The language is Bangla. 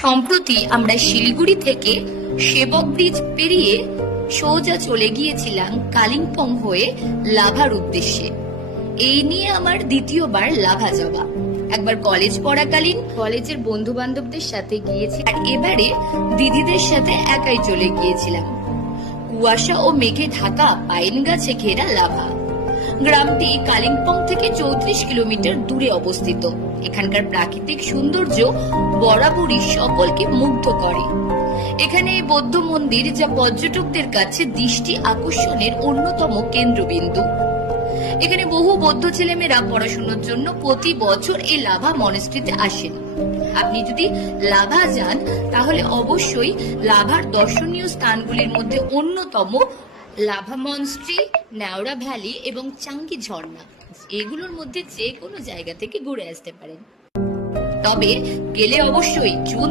সম্প্রতি আমরা শিলিগুড়ি থেকে সেবক ব্রিজ পেরিয়ে সোজা চলে গিয়েছিলাম কালিম্পং হয়ে লাভার উদ্দেশ্যে। এই নিয়ে আমার দ্বিতীয়বার লাভা যাওয়া। একবার কলেজ পড়াকালীন কলেজের বন্ধু বান্ধবদের সাথে গিয়েছি, আর এবারে দিদিদের সাথে একাই চলে গিয়েছিলাম। কুয়াশা ও মেঘে ঢাকা পাইন গাছে ঘেরা লাভা গ্রামটি কালিম্পং থেকে 34 কিলোমিটার দূরে অবস্থিত। এখানকার প্রাকৃতিক সৌন্দর্য বরাবরই সকলকে মুগ্ধ করে। এখানে বৌদ্ধ মন্দির, যা পর্যটকদের কাছে দৃষ্টি আকর্ষণের অন্যতম কেন্দ্রবিন্দু। এখানে বহু বৌদ্ধ ছেলেমেয়েরা পড়াশোনার জন্য প্রতি বছর এই লাভা মনেস্ট্রিতে আসেন। আপনি যদি লাভা যান তাহলে অবশ্যই লাভার দর্শনীয় স্থানগুলির মধ্যে অন্যতম লাভা মনেস্ট্রি, নেওড়া ভ্যালি এবং চাঙ্গি ঝর্ণা। এগুলোর মধ্যে যে কোনো জায়গা থেকে ঘুরে আসতে পারেন, তবে গেলে অবশ্যই জুন